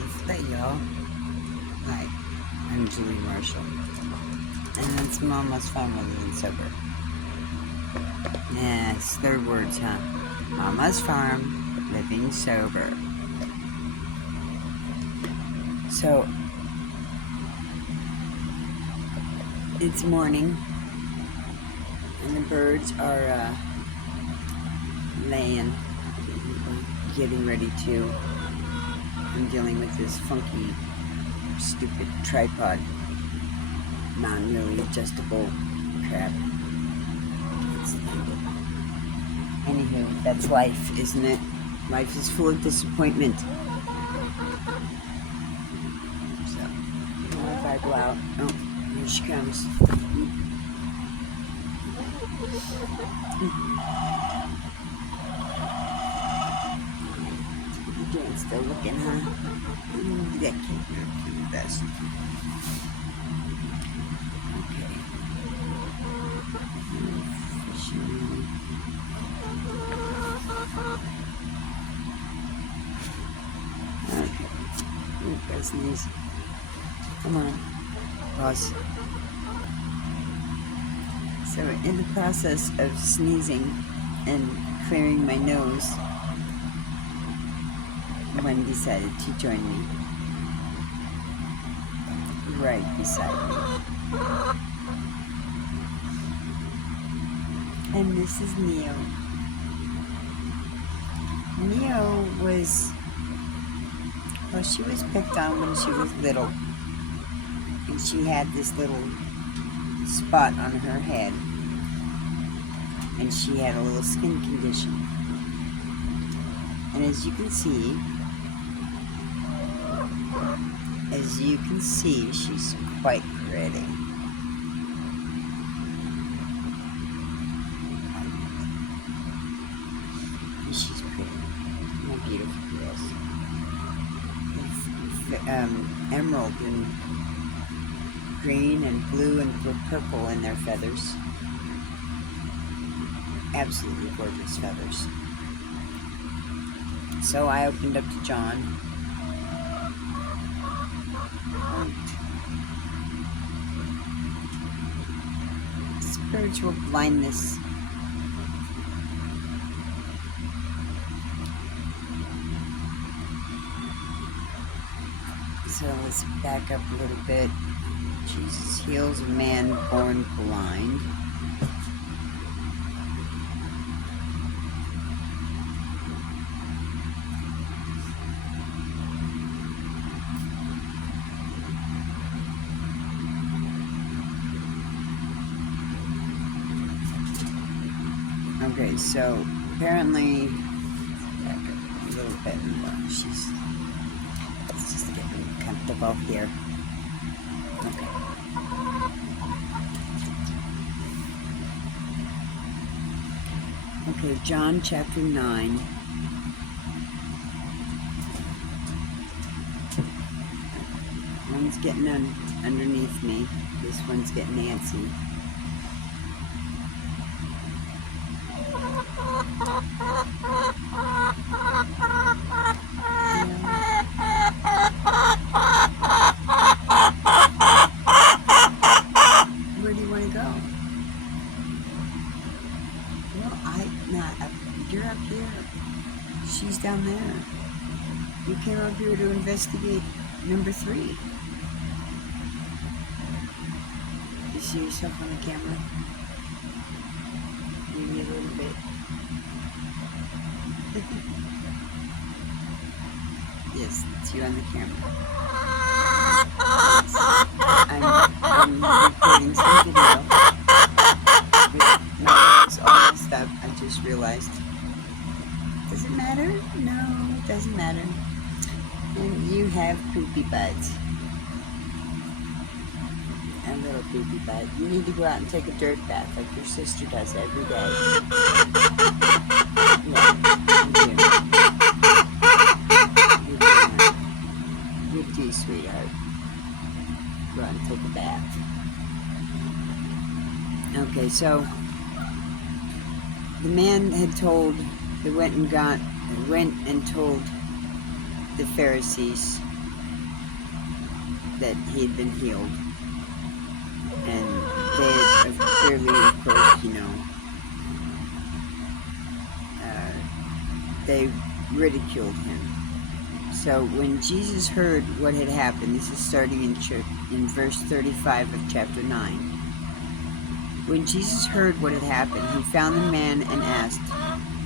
beautiful day, y'all. Hi, I'm Julie Marshall. And that's Mama's Fun Rather Than Sober. Yes, third words, huh? Mama's Farm, Living Sober. So, it's morning, and the birds are laying, getting ready to. I'm dealing with this funky, stupid tripod, non-really adjustable crap. Anywho, that's life, isn't it? Life is full of disappointment. So, if I go out, oh, here she comes. Again, still looking, huh? That can't be the best. Okay. Okay. Ooh, gotta sneeze. Come on. Pause. So, in the process of sneezing and clearing my nose, one decided to join me right beside me. And this is Neo. Neo was, well, she was picked on when she was little. And she had this little spot on her head. And she had a little skin condition. And as you can see, she's quite pretty. She's pretty. My beautiful girls. It's, emerald and green and blue and purple in their feathers. Absolutely gorgeous feathers. So I opened up to John. Spiritual blindness. So let's back up a little bit. Jesus heals a man born blind. Okay, so apparently, back up a little bit more. Let's just get comfortable here. Okay. Okay, John chapter 9. One's getting underneath me. This one's getting antsy. Where do you want to go? Well, you're up here. She's down there. You came up here to investigate number 3. You see yourself on the camera? Maybe a little bit. Yes, it's you on the camera. Yes. I'm recording some video. My nose all messed up, I just realized. Does it matter? No, it doesn't matter. And you have poopy buds. A little poopy bud. You need to go out and take a dirt bath like your sister does every day. Yeah, you do, sweetheart. Go out and take a bath. Okay, so the man had told, went and told the Pharisees that he had been healed. And they had clearly, of course, they ridiculed him. So when Jesus heard what had happened, this is starting in verse 35 of chapter 9. When Jesus heard what had happened, he found the man and asked,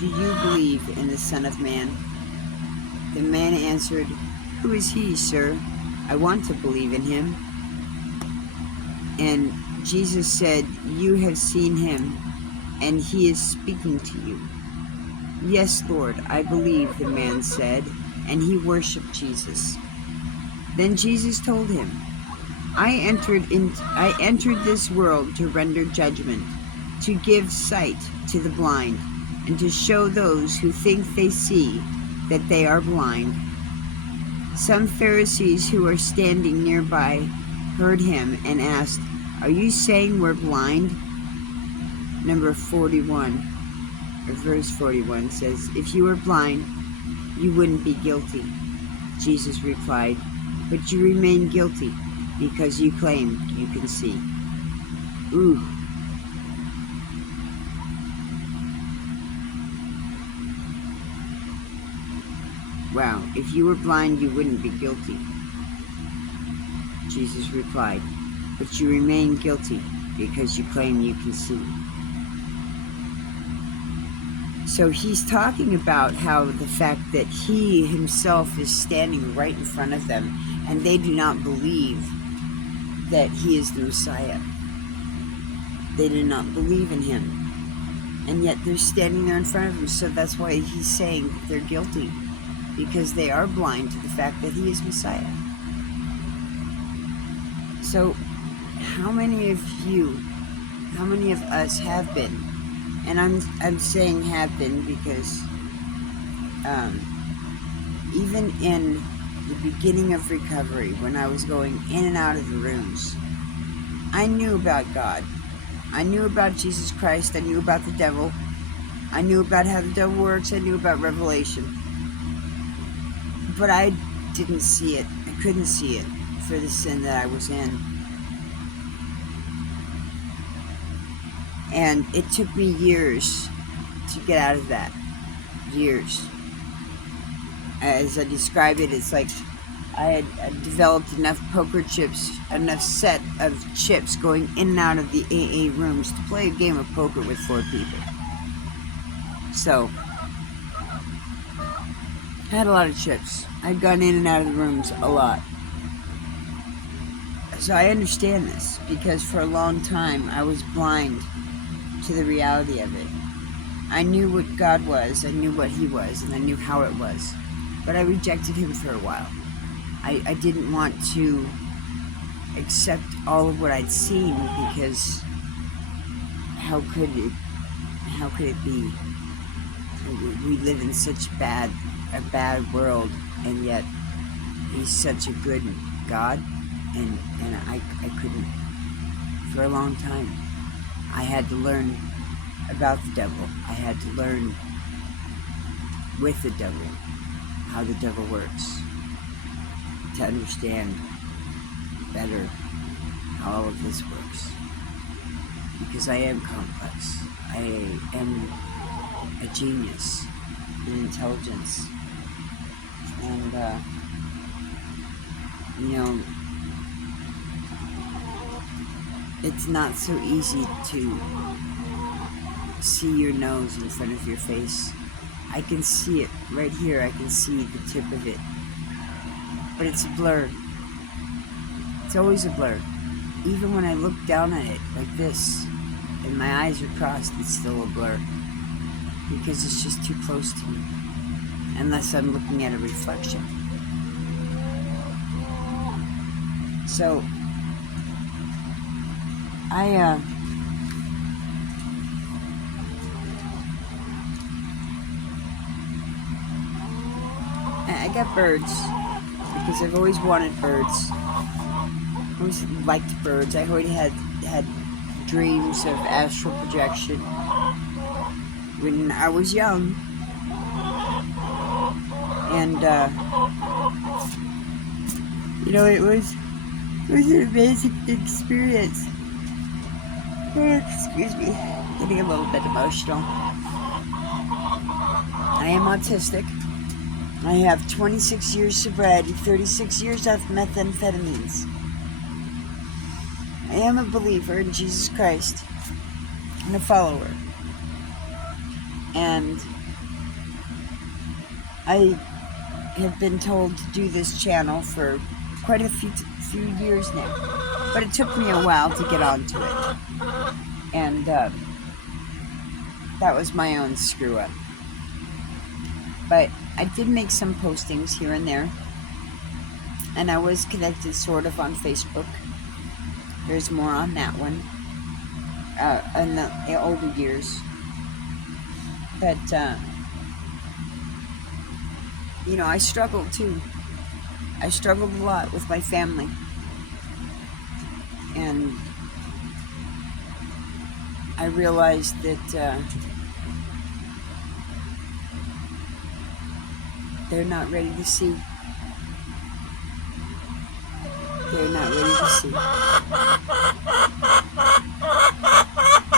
"Do you believe in the Son of Man?" The man answered, "Who is he, sir? I want to believe in him." And Jesus said, "You have seen him, and he is speaking to you." "Yes, Lord, I believe," the man said, and he worshipped Jesus. Then Jesus told him, I entered this world to render judgment, to give sight to the blind, and to show those who think they see that they are blind." Some Pharisees who were standing nearby heard him and asked, "Are you saying we're blind?" Number 41, or verse 41 says, "If you were blind, you wouldn't be guilty." Jesus replied, "But you remain guilty because you claim you can see." Ooh. Wow, if you were blind, you wouldn't be guilty. Jesus replied, "But you remain guilty because you claim you can see." So he's talking about how the fact that he himself is standing right in front of them and they do not believe that he is the Messiah. They do not believe in him. And yet they're standing there in front of him, so that's why he's saying that they're guilty, because they are blind to the fact that he is Messiah. So how many of us have been? And I'm saying have been because even in the beginning of recovery, when I was going in and out of the rooms, I knew about God. I knew about Jesus Christ. I knew about the devil. I knew about how the devil works. I knew about Revelation. But I didn't see it. I couldn't see it for the sin that I was in. And it took me years to get out of that. Years. As I describe it, it's like I had developed enough poker chips, enough set of chips going in and out of the AA rooms to play a game of poker with 4 people. So, I had a lot of chips. I'd gone in and out of the rooms a lot. So I understand this, because for a long time I was blind to the reality of it. I knew what God was, I knew what he was, and I knew how it was. But I rejected him for a while. I didn't want to accept all of what I'd seen, because how could it be? We live in such a bad world, and yet he's such a good God, and I couldn't. For a long time, I had to learn about the devil. I had to learn with the devil how the devil works, to understand better how all of this works. Because I am complex. I am a genius in intelligence. And, it's not so easy to see your nose in front of your face. I can see it right here. I can see the tip of it. But it's a blur. It's always a blur. Even when I look down at it like this, and my eyes are crossed, it's still a blur. Because it's just too close to me. Unless I'm looking at a reflection. So, I got birds, because I've always wanted birds. I always liked birds. I already had dreams of astral projection when I was young. And, It was an amazing experience. Excuse me, getting a little bit emotional. I am autistic. I have 26 years sobriety, 36 years of methamphetamines. I am a believer in Jesus Christ and a follower. And I have been told to do this channel for quite a few years now. But it took me a while to get onto it. And that was my own screw up. But I did make some postings here and there. And I was connected sort of on Facebook. There's more on that one. In the older years. But, you know, I struggled too. I struggled a lot with my family. And I realized that they're not ready to see. They're not ready to see.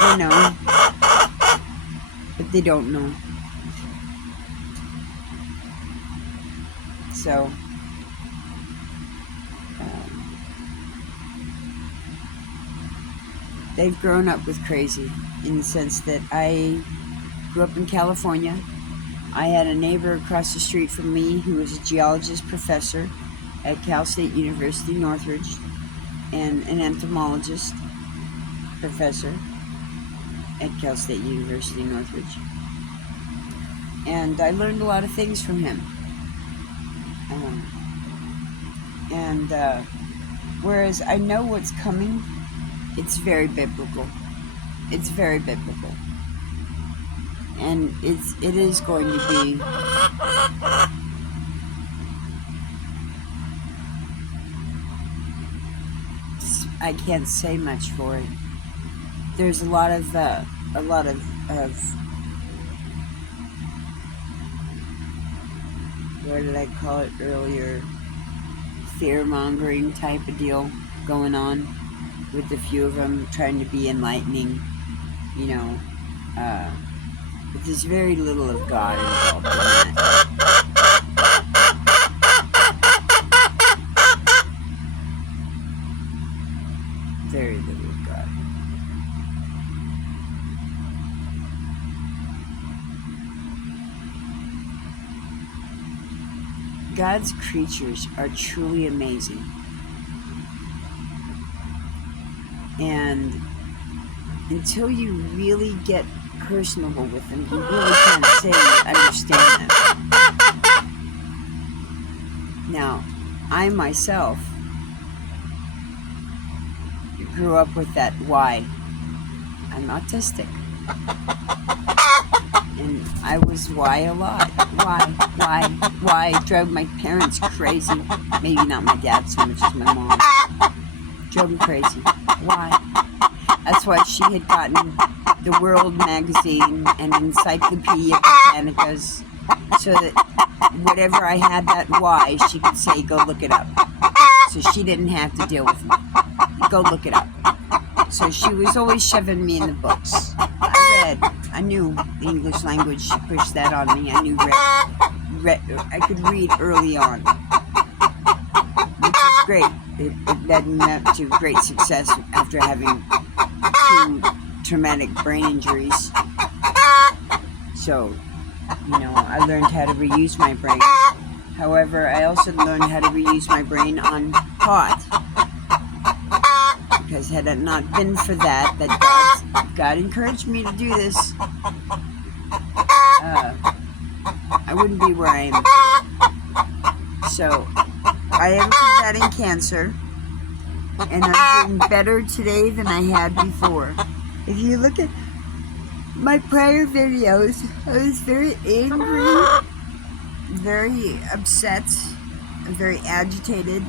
They know, but they don't know. So, they've grown up with crazy in the sense that I grew up in California. I had a neighbor across the street from me who was a geologist professor at Cal State University, Northridge, and an entomologist professor at Cal State University, Northridge. And I learned a lot of things from him. Whereas I know what's coming, it's very biblical. It's very biblical. And it is going to be I can't say much for it. There's a lot of what did I call it earlier? Fear-mongering type of deal going on with a few of them trying to be enlightening, you know. But there's very little of God involved in that. Very little of God. God's creatures are truly amazing. And until you really get personable with them, you really can't say you understand them. Now, I myself grew up with that why. I'm autistic. And I was why a lot. Why? Drove my parents crazy. Maybe not my dad so much as my mom. Drove them crazy. Why? That's why she had gotten the World magazine and Encyclopedia Britannicas, so that whatever I had that why, she could say, go look it up. So she didn't have to deal with me. Go look it up. So she was always shoving me in the books. I knew the English language. She pushed that on me. I knew I could read early on, which is great. It led me up to great success after having 2 traumatic brain injuries. So, you know, I learned how to reuse my brain. However, I also learned how to reuse my brain on pot. Because had it not been for that God encouraged me to do this, I wouldn't be where I am today. So, I am combating cancer, and I'm doing better today than I had before. If you look at my prior videos, I was very angry, very upset, very agitated,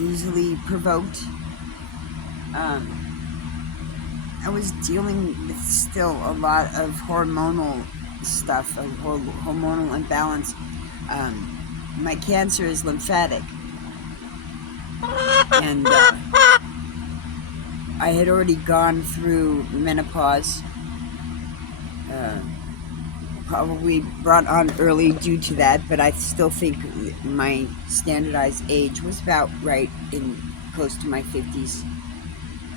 easily provoked. I was dealing with still a lot of hormonal stuff, of hormonal imbalance. My cancer is lymphatic, And I had already gone through menopause, uh, probably brought on early due to that, but I still think my standardized age was about right, in close to my 50s,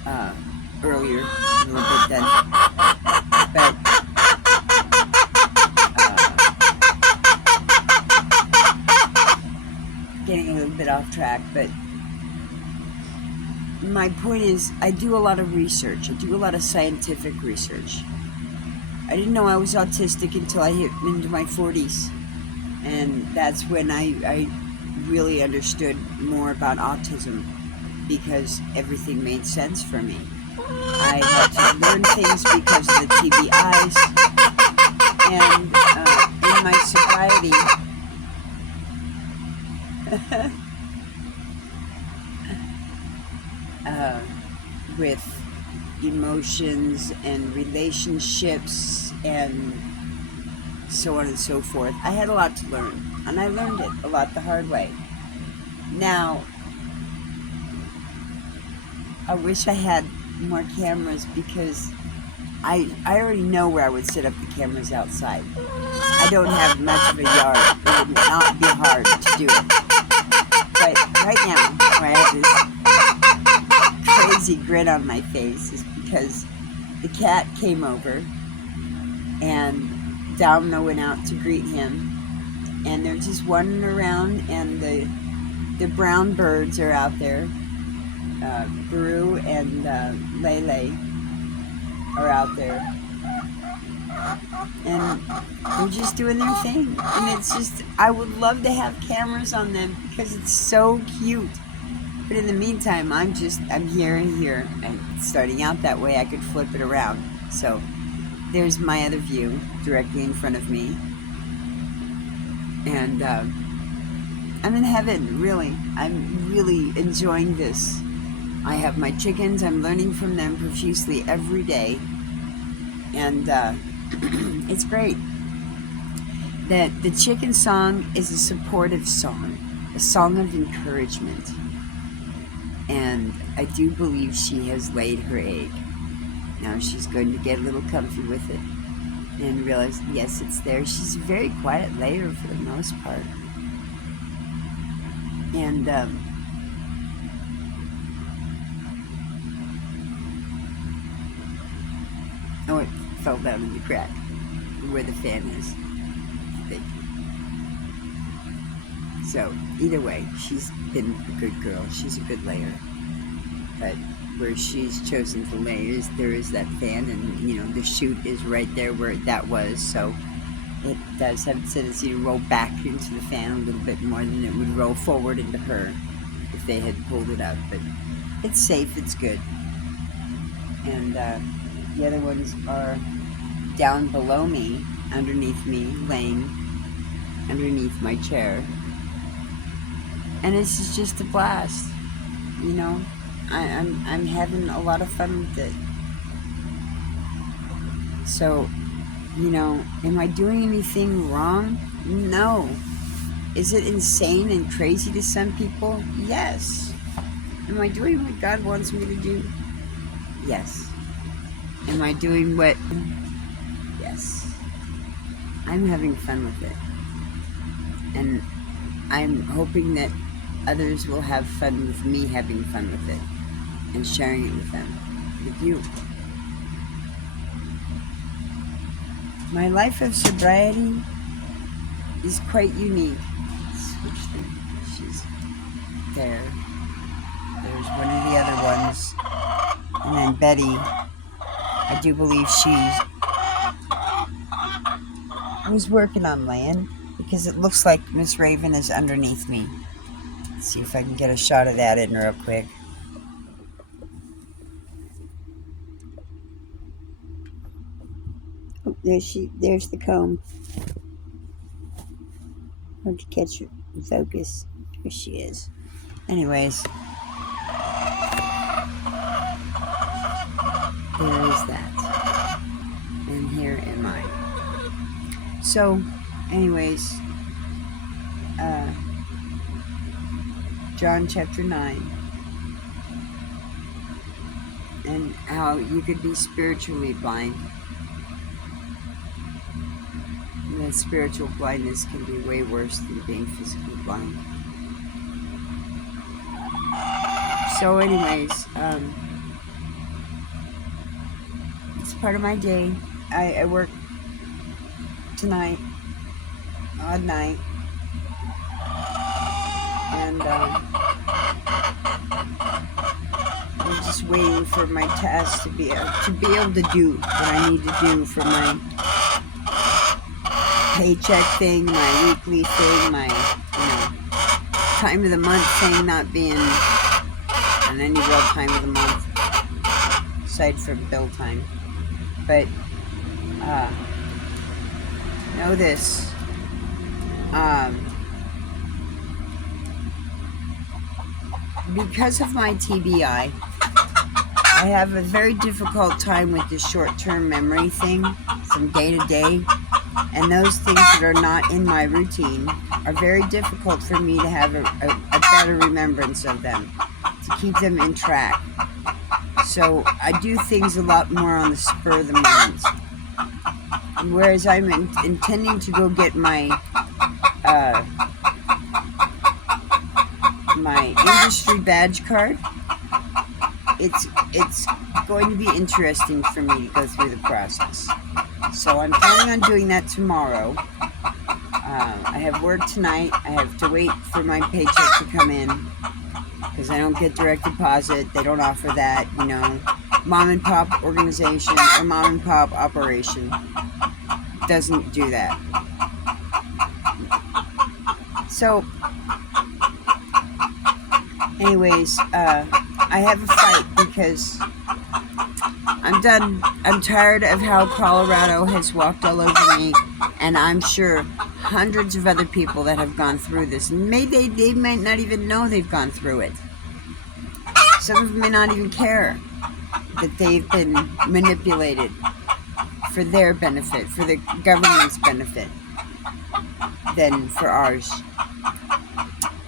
uh, earlier, a little bit then. But getting a little bit off track, but my point is, I do a lot of research. I do a lot of scientific research. I didn't know I was autistic until I hit into my 40s. And that's when I really understood more about autism, because everything made sense for me. I had to learn things because of the TBIs. And in my sobriety, with emotions and relationships and so on and so forth, I had a lot to learn, and I learned it a lot the hard way. Now, I wish I had more cameras, because I already know where I would set up the cameras outside. I don't have much of a yard. It would not be hard to do it. But right now, where I have this crazy grin on my face, is because the cat came over and Domino went out to greet him, and they're just wandering around, and the brown birds are out there. Thru and Lele are out there, and they're just doing their thing. And it's just, I would love to have cameras on them, because it's so cute. But in the meantime, I'm here and here, and starting out that way, I could flip it around. So there's my other view directly in front of me, and I'm in heaven, really. I'm really enjoying this. I have my chickens. I'm learning from them profusely every day, and it's great. The chicken song is a supportive song, a song of encouragement, and I do believe she has laid her egg. Now she's going to get a little comfy with it and realize, yes, it's there. She's a very quiet layer for the most part, and oh, it fell down in the crack where the fan is. I think. So either way, she's been a good girl. She's a good layer. But where she's chosen to lay there is that fan, and the chute is right there where that was. So it does have a tendency to roll back into the fan a little bit more than it would roll forward into her if they had pulled it up. But it's safe. It's good. And the other ones are down below me, underneath me, laying underneath my chair. And this is just a blast, I'm having a lot of fun with it. So, am I doing anything wrong? No. Is it insane and crazy to some people? Yes. Am I doing what God wants me to do? Yes. Am I doing what? Yes. I'm having fun with it. And I'm hoping that others will have fun with me having fun with it, and sharing it with them, with you. My life of sobriety is quite unique. Switch them. She's there. There's one of the other ones. And then Betty, I do believe she was working on laying, because it looks like Miss Raven is underneath me. Let's see if I can get a shot of that in real quick. Oh, there's the comb. Hard to catch her in focus. Here she is. Anyways, there is that. And here am I. So, anyways, John chapter 9. And how you could be spiritually blind. And that spiritual blindness can be way worse than being physically blind. So anyways, it's part of my day. I work tonight, odd night, and I'm just waiting for my tasks to be able to do what I need to do for my paycheck thing, my weekly thing, my time of the month thing not being on any real time of the month, aside from bill time. But know this. Because of my TBI, I have a very difficult time with this short-term memory thing from day to day, and those things that are not in my routine are very difficult for me to have a better remembrance of them, to keep them in track. So I do things a lot more on the spur of the moment. Whereas I'm intending to go get my my industry badge card, it's going to be interesting for me to go through the process. So I'm planning on doing that tomorrow. I have work tonight. I have to wait for my paycheck to come in because I don't get direct deposit. They don't offer that, Mom and pop organization or mom and pop operation doesn't do that. So anyways, I have a fight because I'm done. I'm tired of how Colorado has walked all over me, and I'm sure hundreds of other people that have gone through this. Maybe they might not even know they've gone through it. Some of them may not even care that they've been manipulated for their benefit, for the government's benefit, than for ours.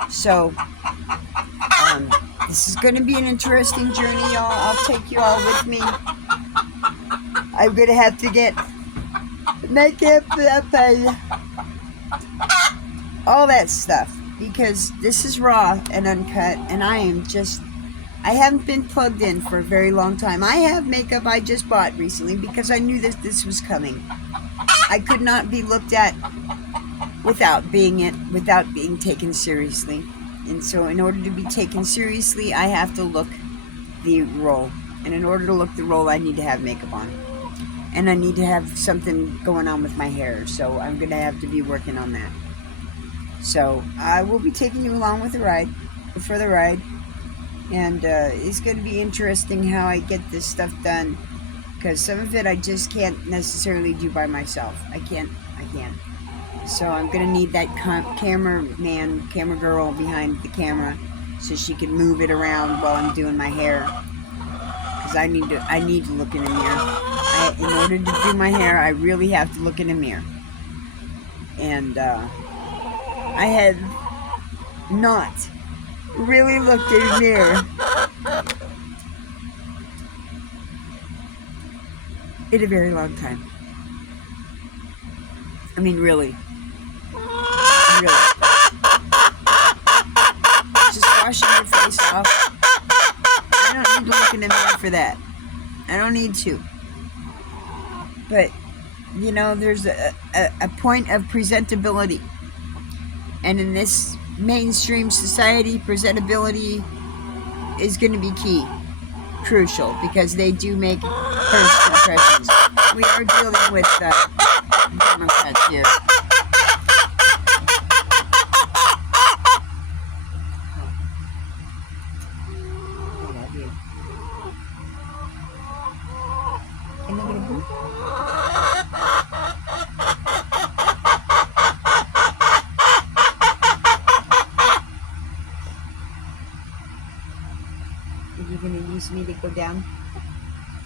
So this is going to be an interesting journey, y'all. I'll take you all with me. I'm going to have to get makeup and all that stuff because this is raw and uncut, and I haven't been plugged in for a very long time. I have makeup I just bought recently because I knew this was coming. I could not be looked at without being taken seriously. And so in order to be taken seriously, I have to look the role. And in order to look the role, I need to have makeup on. And I need to have something going on with my hair. So I'm going to have to be working on that. So I will be taking you along for the ride. And it's going to be interesting how I get this stuff done. Because some of it I just can't necessarily do by myself. I can't. So I'm going to need that camera girl behind the camera so she can move it around while I'm doing my hair. Because I need to look in the mirror. In order to do my hair, I really have to look in the mirror. And I had not really looked in the mirror in a very long time. I mean, really. Just washing your face off. I don't need to look in the mirror for that. I don't need to. But, there's a point of presentability. And in this mainstream society, presentability is going to be key. Crucial. Because they do make first impressions. We are dealing with Democrats here. Can I get a boot? Are you going to use me to go down?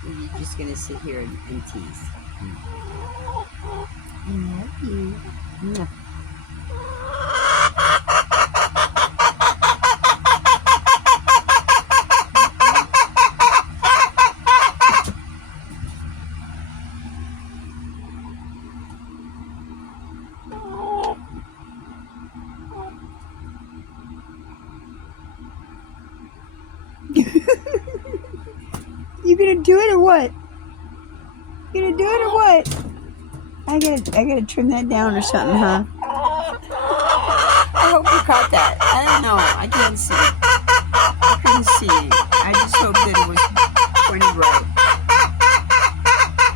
Or are you just going to sit here and tease? I love you. You gonna do it or what? You gonna do it or what? I gotta trim that down or something, huh? I hope you caught that. I don't know. I can't see. I couldn't see. I just hope that it was pointed right.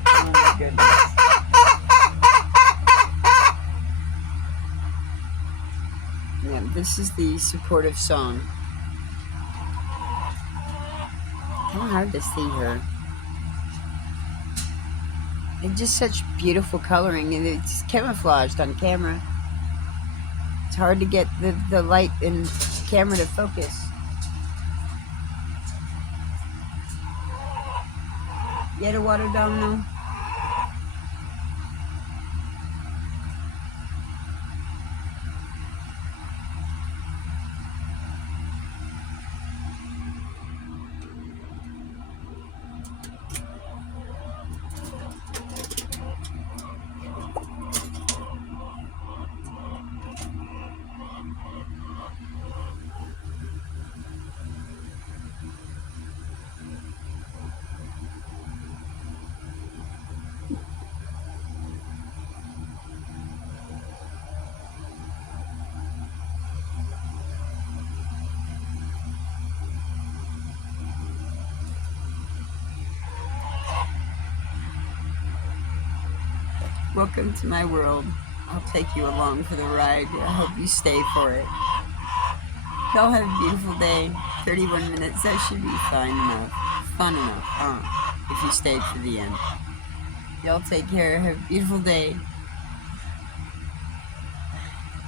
Oh my goodness. Yeah, this is the supportive song. Kind of hard to see her. It's just such beautiful coloring, and it's camouflaged on camera. It's hard to get the light and camera to focus. You had a water, Domino? Welcome to my world. I'll take you along for the ride. I hope you stay for it. Y'all have a beautiful day. 31 minutes, that should be fine enough. Fun enough, if you stayed for the end. Y'all take care. Have a beautiful day.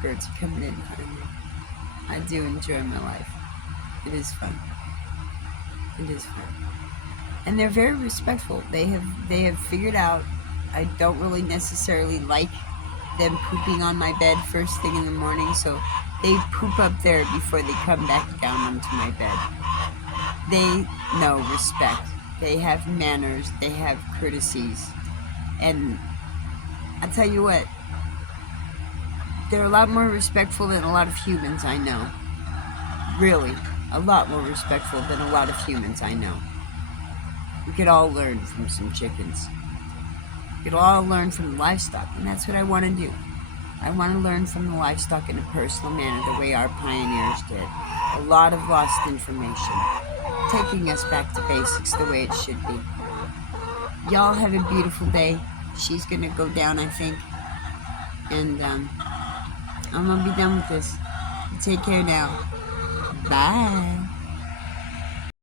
Birds are coming in finally. I do enjoy my life. It is fun. It is fun. And they're very respectful. They have figured out I don't really necessarily like them pooping on my bed first thing in the morning, so they poop up there before they come back down onto my bed. They know respect. They have manners. They have courtesies. And I'll tell you what, they're a lot more respectful than a lot of humans I know. Really, a lot more respectful than a lot of humans I know. We could all learn from some chickens. We could all learn from livestock, and that's what I want to do. I want to learn from the livestock in a personal manner, the way our pioneers did. A lot of lost information, taking us back to basics the way it should be. Y'all have a beautiful day. She's going to go down, I think. And I'm going to be done with this. Take care now. Bye.